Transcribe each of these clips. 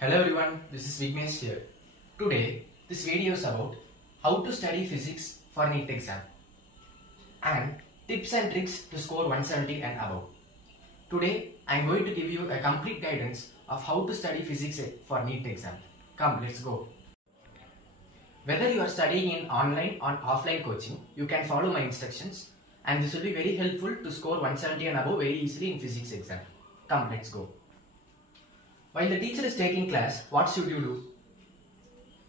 Hello everyone, this is Vignesh here. Today, this video is about how to study physics for NEET exam and tips and tricks to score 170 and above. Today, I am going to give you a complete guidance of how to study physics for NEET exam. Come, let's go. Whether you are studying in online or offline coaching, you can follow my instructions and this will be very helpful to score 170 and above very easily in physics exam. Come, let's go. While the teacher is taking class, what should you do?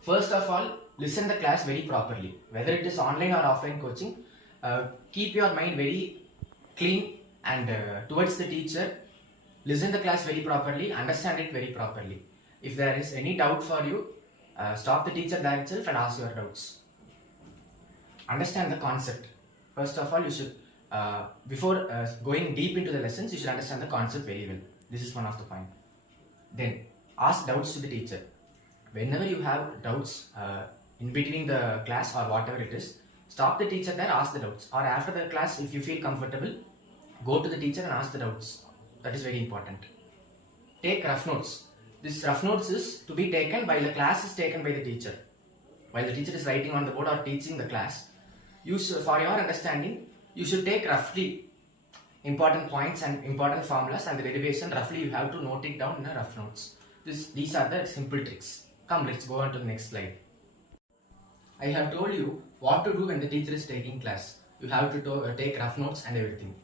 First of all, listen the class very properly. Whether it is online or offline coaching, keep your mind very clean and towards the teacher. Listen the class very properly, understand it very properly. If there is any doubt for you, stop the teacher there itself and ask your doubts. Understand the concept. First of all, you should, before going deep into the lessons, you should understand the concept very well. This is one of the points. Then ask doubts to the teacher. Whenever you have doubts in between the class or whatever it is, stop the teacher there, ask the doubts. Or after the class, if you feel comfortable, go to the teacher and ask the doubts. That is very important. Take rough notes. This rough notes is to be taken while the class is taken by the teacher. While the teacher is writing on the board or teaching the class, for your understanding, you should take roughly important points and important formulas and the derivation. Roughly you have to note it down in the rough notes. These are the simple tricks. Come, let's go on to the next slide. I have told you what to do when the teacher is taking class. You have to take rough notes and everything.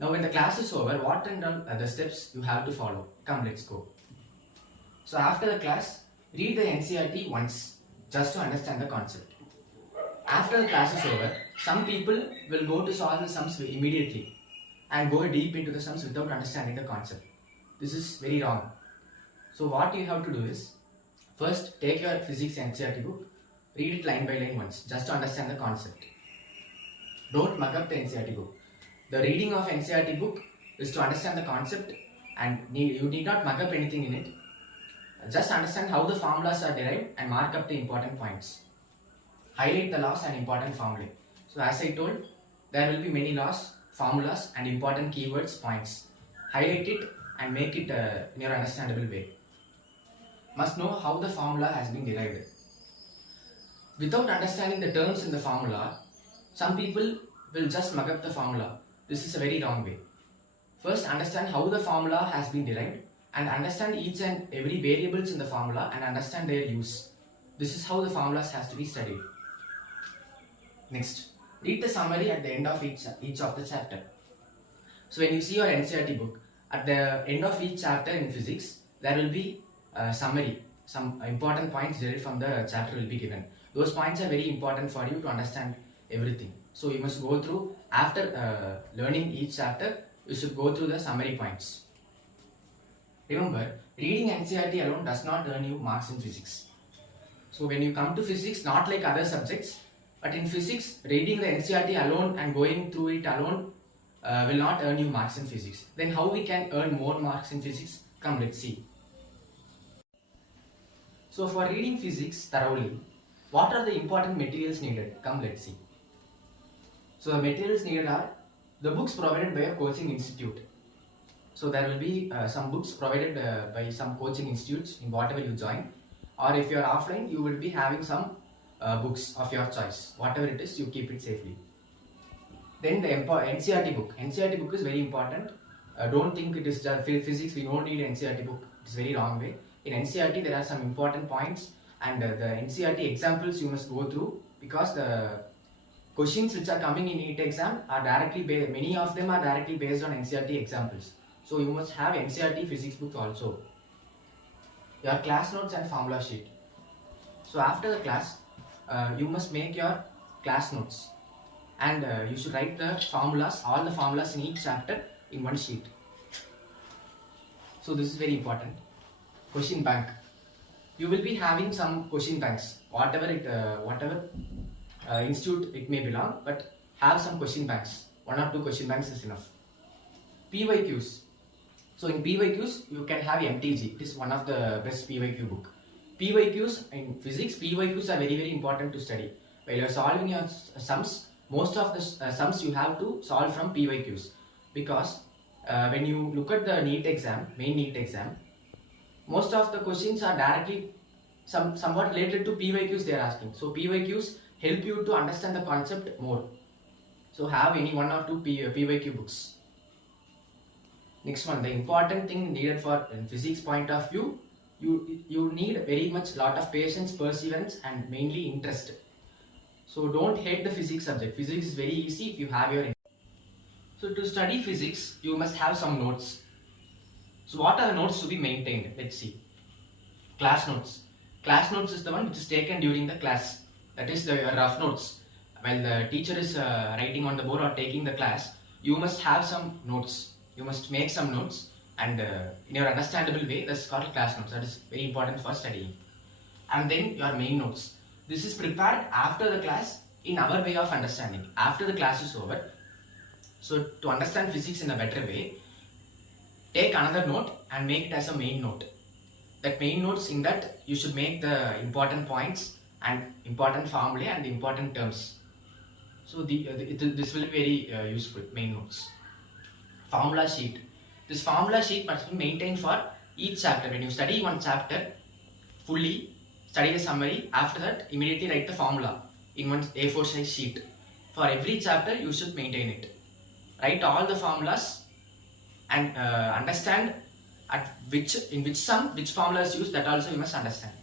Now when the class is over, what are the steps you have to follow? Come, let's go. So after the class, read the NCERT once just to understand the concept. After the class is over, some people will go to solve the sums immediately and go deep into the sums without understanding the concept. This is very wrong. So what you have to do is, first take your physics NCERT book, read it line by line once, just to understand the concept. Don't mug up the NCERT book. The reading of NCERT book is to understand the concept and you need not mug up anything in it. Just understand how the formulas are derived and mark up the important points. Highlight the laws and important formulae. So as I told, there will be many laws, formulas and important keywords, points. Highlight it and make it in your understandable way. Must know how the formula has been derived. Without understanding the terms in the formula, some people will just mug up the formula. This is a very wrong way. First understand how the formula has been derived and understand each and every variables in the formula and understand their use. This is how the formulas has to be studied. Next. Read the summary at the end of each of the chapter. So when you see your NCERT book, at the end of each chapter in physics, there will be a summary. Some important points derived from the chapter will be given. Those points are very important for you to understand everything. So you must go through, after learning each chapter, you should go through the summary points. Remember, reading NCERT alone does not earn you marks in physics. So when you come to physics, not like other subjects, but in physics, reading the NCERT alone and going through it alone will not earn you marks in physics. Then how we can earn more marks in physics? Come, let's see. So for reading physics thoroughly, what are the important materials needed? Come, let's see. So the materials needed are the books provided by a coaching institute. So there will be some books provided by some coaching institutes in whatever you join. Or if you are offline, you will be having some books of your choice. Whatever it is, you keep it safely. Then the NCERT book. NCERT book is very important. Don't think it is just physics, we don't need NCERT book. It's very wrong way. In NCERT, there are some important points and the NCERT examples you must go through because the questions which are coming in NEET exam are directly based, many of them are directly based on NCERT examples. So you must have NCERT physics books also. Your class notes and formula sheet. So after the class, you must make your class notes and you should write the formulas, all the formulas in each chapter in one sheet. So this is very important. Question bank. You will be having some question banks, whatever institute it may belong, but have some question banks. 1 or 2 question banks is enough. PYQs. So in PYQs, you can have MTG. It is one of the best PYQ book. PYQs in physics, PYQs are very, very important to study. While you are solving your sums, most of the sums you have to solve from PYQs. Because when you look at the NEET exam, main NEET exam, most of the questions are directly somewhat related to PYQs they are asking. So PYQs help you to understand the concept more. So have any one or two PYQ books. Next one, the important thing needed for physics point of view, you need very much lot of patience, perseverance, and mainly interest. So don't hate the physics subject. Physics is very easy if you have your. So to study physics, you must have some notes. So what are the notes to be maintained? Let's see. Class notes. Class notes is the one which is taken during the class. That is the rough notes. While the teacher is writing on the board or taking the class, you must have some notes. You must make some notes, and in your understandable way, that's called class notes. That is very important for studying. And then your main notes. This is prepared after the class in our way of understanding. After the class is over. So to understand physics in a better way, take another note and make it as a main note. That main notes, in that you should make the important points and important formulae and the important terms. So this will be very useful, main notes. Formula sheet. This formula sheet must be maintained for each chapter. When you study one chapter fully, study the summary, after that immediately write the formula in one A4 size sheet. For every chapter you should maintain it. Write all the formulas and understand in which sum which formula is used, that also you must understand.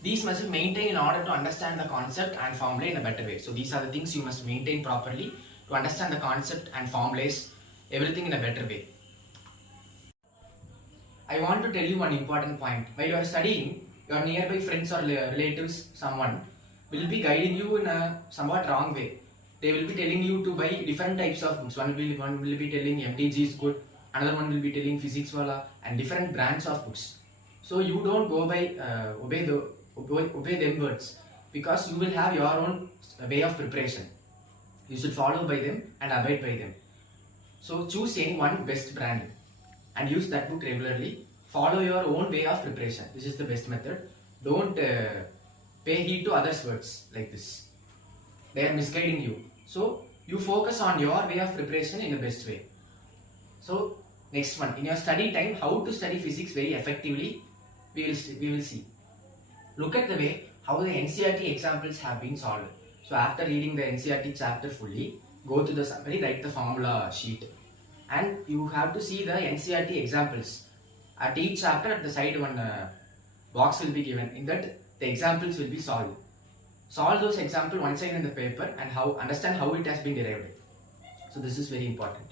These must be maintained in order to understand the concept and formula in a better way. So these are the things you must maintain properly to understand the concept and formulas, everything in a better way. I want to tell you one important point. While you are studying, your nearby friends or relatives, someone will be guiding you in a somewhat wrong way. They will be telling you to buy different types of books. One will be telling MTG is good, another one will be telling physics wala, and different brands of books. So you don't go by obey them words, because you will have your own way of preparation. You should follow by them and abide by them. So choose any one best brand and use that book regularly. Follow your own way of preparation. This is the best method. Don't pay heed to others' words like this. They are misguiding you. So you focus on your way of preparation in the best way. So next one, in your study time, how to study physics very effectively, we will see. Look at the way how the NCERT examples have been solved. So after reading the NCERT chapter fully, go to the summary, write the formula sheet, and you have to see the NCERT examples. At each chapter, at the side one box will be given. In that, the examples will be solved. Solve those examples one side in the paper and understand how it has been derived. So this is very important.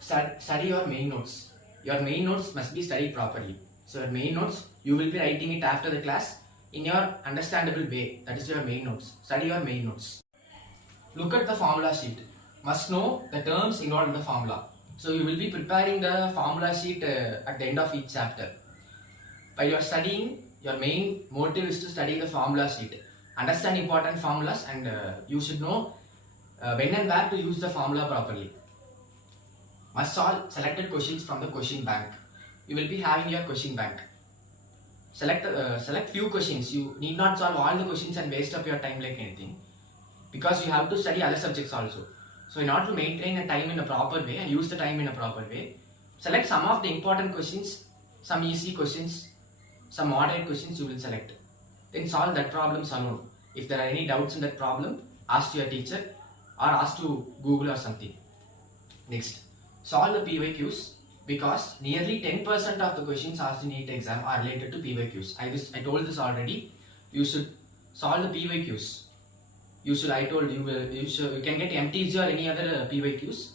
Study your main notes. Your main notes must be studied properly. So your main notes, you will be writing it after the class in your understandable way. That is your main notes. Study your main notes. Look at the formula sheet. Must know the terms involved in the formula. So you will be preparing the formula sheet at the end of each chapter. While you are studying, your main motive is to study the formula sheet. Understand important formulas, and you should know when and where to use the formula properly. Must solve selected questions from the question bank. You will be having your question bank. Select few questions. You need not solve all the questions and waste up your time like anything, because you have to study other subjects also. So in order to maintain the time in a proper way and use the time in a proper way, select some of the important questions, some easy questions, some moderate questions you will select. Then solve that problem alone. If there are any doubts in that problem, ask to your teacher or ask to Google or something. Next, solve the PYQs, because nearly 10% of the questions asked in NEET exam are related to PYQs. I told this already. You should solve the PYQs. You can get MTG or any other PYQs.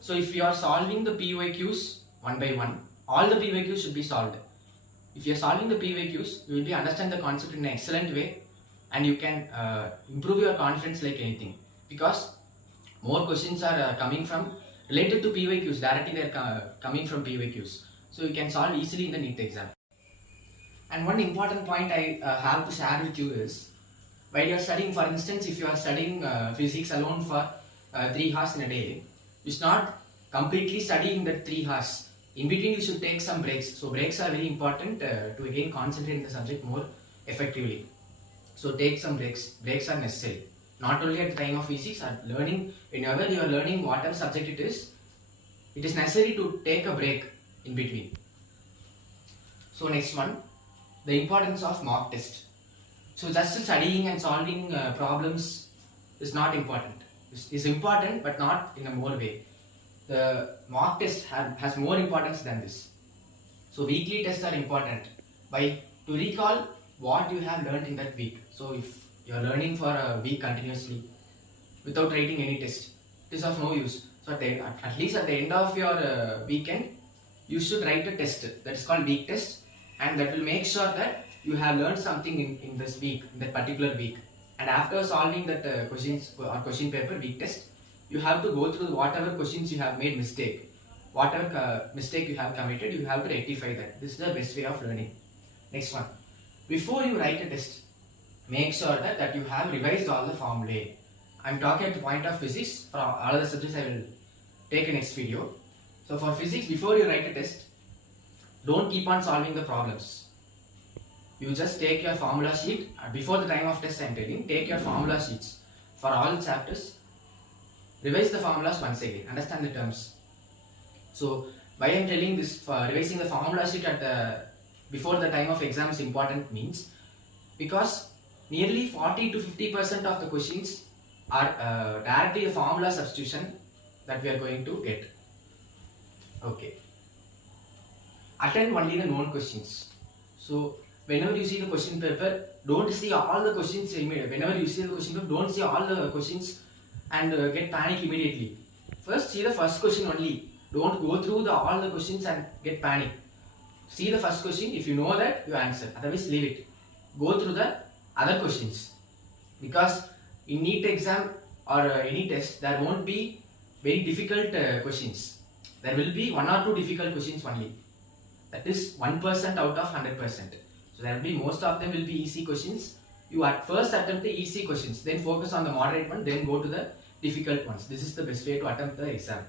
So if you are solving the PYQs one by one, all the PYQs should be solved. If you are solving the PYQs, you will be understand the concept in an excellent way, and you can improve your confidence like anything, because more questions are coming from related to PYQs. Directly they are coming from PYQs. So you can solve easily in the NEET exam. And one important point I have to share with you is, while you are studying, for instance, if you are studying physics alone for 3 hours in a day, you should not completely study in that 3 hours. In between, you should take some breaks. So breaks are very important to again concentrate in the subject more effectively. So take some breaks. Breaks are necessary. Not only at the time of physics or learning, whenever you are learning whatever subject it is necessary to take a break in between. So next one, the importance of mock test. So just studying and solving problems is not important. Is important, but not in a more way. The mock test has more importance than this. So weekly tests are important to recall what you have learned in that week. So if you are learning for a week continuously without writing any test, it is of no use. So at least at the end of your weekend, you should write a test that is called week test, and that will make sure that you have learned something in this week, in that particular week. And after solving that questions or question paper week test, you have to go through whatever questions you have made mistake. Whatever mistake you have committed, you have to rectify that. This is the best way of learning. Next one. Before you write a test, make sure that you have revised all the formulae. I am talking at the point of physics. For all other subjects, I will take a next video. So for physics, before you write a test, don't keep on solving the problems. You just take your formula sheet. Before the time of test, I am telling, take your formula sheets for all the chapters. Revise the formulas once again. Understand the terms. So why I am telling this, for revising the formula sheet before the time of exam is important means, because nearly 40 to 50% of the questions are directly the formula substitution that we are going to get. Okay. Attend only the known questions. So whenever you see the question paper, don't see all the questions immediately. Whenever you see the question paper, don't see all the questions and get panic immediately. First see the first question only. Don't go through all the questions and get panic. See the first question. If you know that, you answer. Otherwise, leave it. Go through the other questions. Because in NEET exam or any test, there won't be very difficult questions. There will be 1 or 2 difficult questions only. That is 1% out of 100%. So there will be, most of them will be easy questions. You at first attempt the easy questions, then focus on the moderate one, then go to the difficult ones. This is the best way to attempt the exam.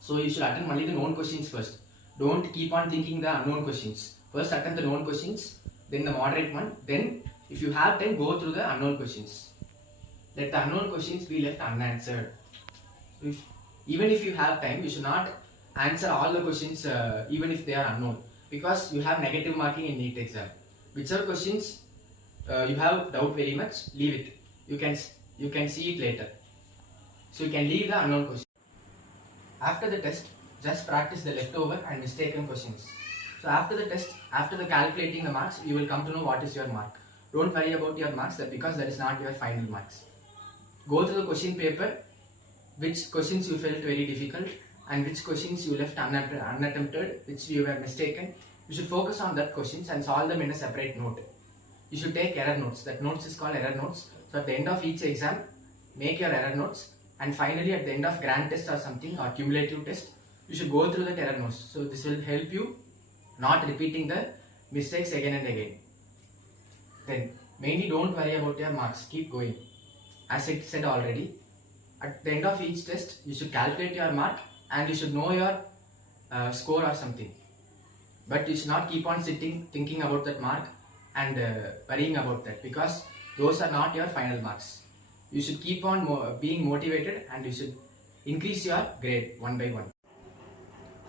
So you should attempt only the known questions first. Don't keep on thinking the unknown questions. First attempt the known questions, then the moderate one, then if you have time, go through the unknown questions. Let the unknown questions be left unanswered. Even if you have time, you should not answer all the questions even if they are unknown, because you have negative marking in NEET exam. Whichever questions you have doubt very much, leave it. You can see it later. So you can leave the unknown questions. After the test, just practice the leftover and mistaken questions. So after the test, after the calculating the marks, you will come to know what is your mark. Don't worry about your marks because that is not your final marks. Go through the question paper, which questions you felt very difficult and which questions you left unattempted, which you were mistaken. You should focus on that questions and solve them in a separate note. You should take error notes. That notes is called error notes. So at the end of each exam, make your error notes, and finally at the end of grand test or something or cumulative test, you should go through that error notes. So this will help you not repeating the mistakes again and again. Then mainly don't worry about your marks. Keep going. As I said already, at the end of each test, you should calculate your mark and you should know your score or something. But you should not keep on sitting thinking about that mark and worrying about that, because those are not your final marks. You should keep on being motivated and you should increase your grade one by one.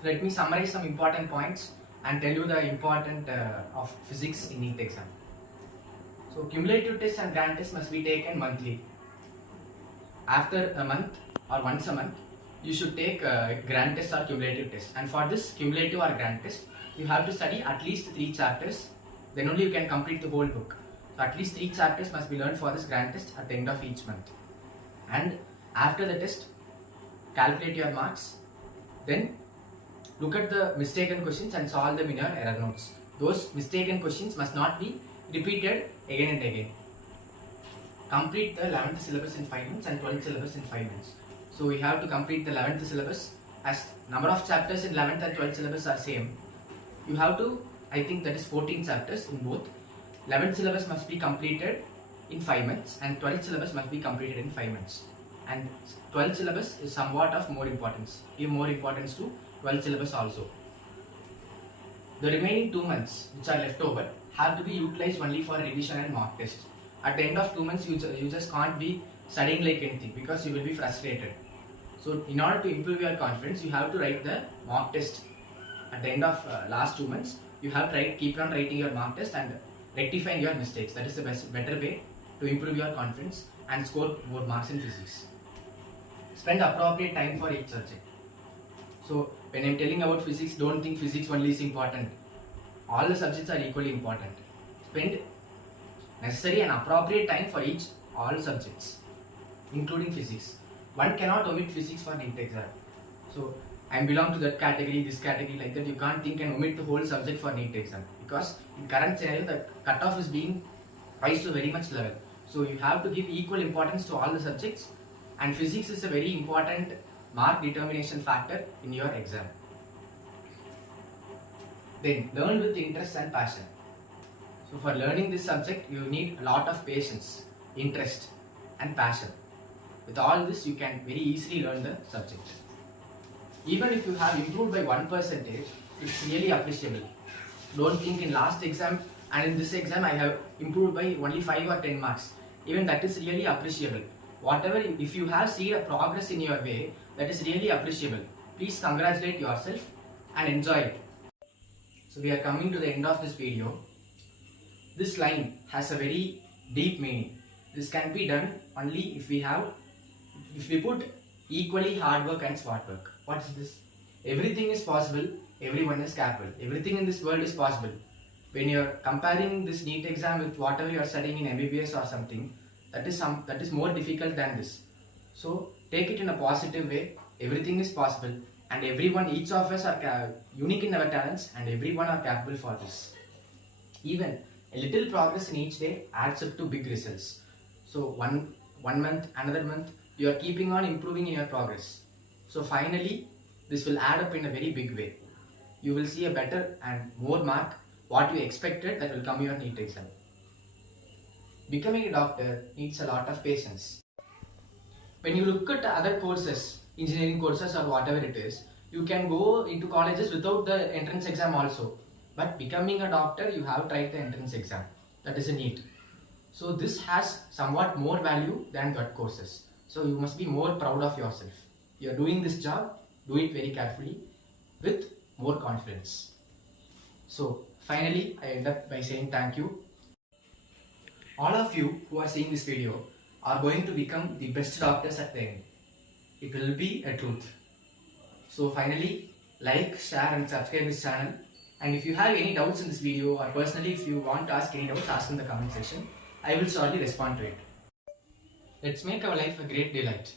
So let me summarize some important points and tell you the importance of physics in NEET exam. So cumulative tests and grand tests must be taken monthly. After a month or once a month, you should take grand test or cumulative test. And for this cumulative or grand test, you have to study at least 3 chapters. Then only you can complete the whole book. So at least 3 chapters must be learned for this grand test at the end of each month. And after the test, calculate your marks. Then look at the mistaken questions and solve them in your error notes. Those mistaken questions must not be repeated again and again. Complete the 11th syllabus in 5 months and 12th syllabus in 5 months. So we have to complete the 11th syllabus, as number of chapters in 11th and 12th syllabus are same. You have to, I think that is 14 chapters in both. 11th syllabus must be completed in 5 months and 12th syllabus must be completed in 5 months. And 12th syllabus is somewhat of more importance. Give more importance to 12th syllabus also. The remaining 2 months which are left over have to be utilized only for revision and mock test. At the end of 2 months, you just can't be studying like anything because you will be frustrated. So in order to improve your confidence, you have to write the mock test at the end of last 2 months, you have tried, keep on writing your mock test and rectifying your mistakes. That is the better way to improve your confidence and score more marks in physics. Spend appropriate time for each subject. So when I'm telling about physics, don't think physics only is important. All the subjects are equally important. Spend necessary and appropriate time for all subjects, including physics. One cannot omit physics for NEET exam. So I belong to that category, this category, like that. You can't think and omit the whole subject for NEET exam, because in current scenario the cutoff is being raised to very much level. So you have to give equal importance to all the subjects, and physics is a very important mark determination factor in your exam. Then learn with interest and passion. So for learning this subject, you need a lot of patience, interest and passion. With all this, you can very easily learn the subject. Even if you have improved by 1%, it's really appreciable. Don't think in last exam and in this exam I have improved by only 5 or 10 marks. Even that is really appreciable. Whatever, if you have seen a progress in your way, that is really appreciable. Please congratulate yourself and enjoy it. So we are coming to the end of this video. This line has a very deep meaning. This can be done only if we put equally hard work and smart work. What is this? Everything is possible, everyone is capable. Everything in this world is possible. When you are comparing this NEET exam with whatever you are studying in MBBS or something, that is more difficult than this. So take it in a positive way. Everything is possible, and everyone, each of us are unique in our talents, and everyone are capable for this. Even a little progress in each day adds up to big results. So one month, another month, you are keeping on improving in your progress. So finally, this will add up in a very big way. You will see a better and more mark what you expected that will come your NEET exam. Becoming a doctor needs a lot of patience. When you look at other courses, engineering courses or whatever it is, you can go into colleges without the entrance exam also. But becoming a doctor, you have tried the entrance exam. That is a NEET. So this has somewhat more value than that courses. So you must be more proud of yourself. You are doing this job, do it very carefully with more confidence. So finally, I end up by saying thank you. All of you who are seeing this video are going to become the best doctors at the end. It will be a truth. So finally, like, share and subscribe this channel. And if you have any doubts in this video, or personally if you want to ask any doubts, ask in the comment section. I will surely respond to it. Let's make our life a great delight.